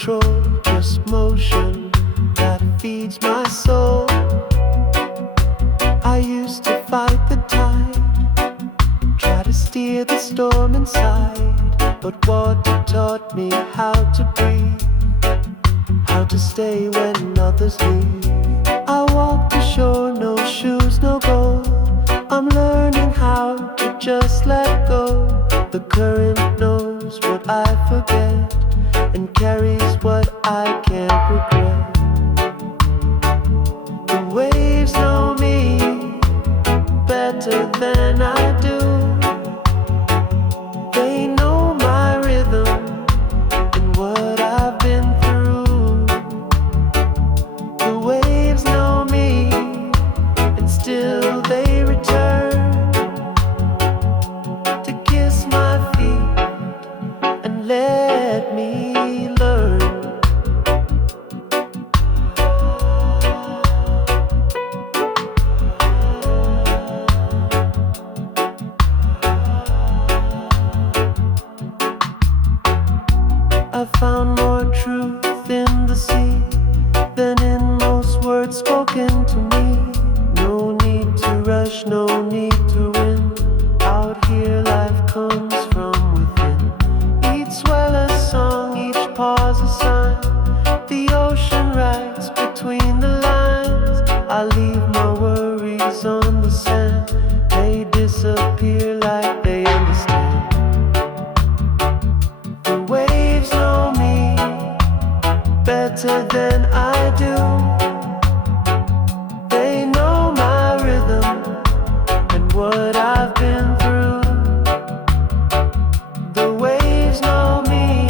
control, just motion that feeds my soul. I used to fight the tide, try to steer the storm inside, but water taught me how to breathe, how to stay when others leave. I walk the shore, no shoes, no goal. I'm learning how to just let go. The current knows what I forget and carries what I can't regret. The waves know me better than I do. They know my rhythm and what I've been through. The waves know me and still they return to kiss my feet and let me learn. I found more truth in the sea than in most words spoken to me. No need to rush, no need to win. Out here life comes from within. Each swell a song, each pause a sign. The ocean writes between the lines. I leave my worries on the sand. They disappear like they understand. The waves know me better than I do. They know my rhythm and what I've been through. The waves know me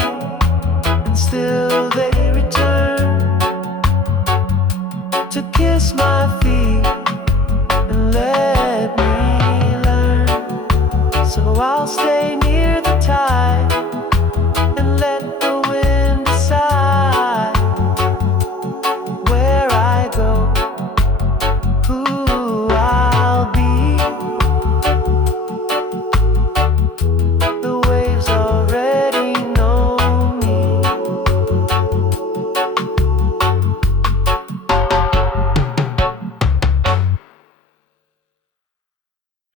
and still they return to kiss my feet and let me learn. So I'll stay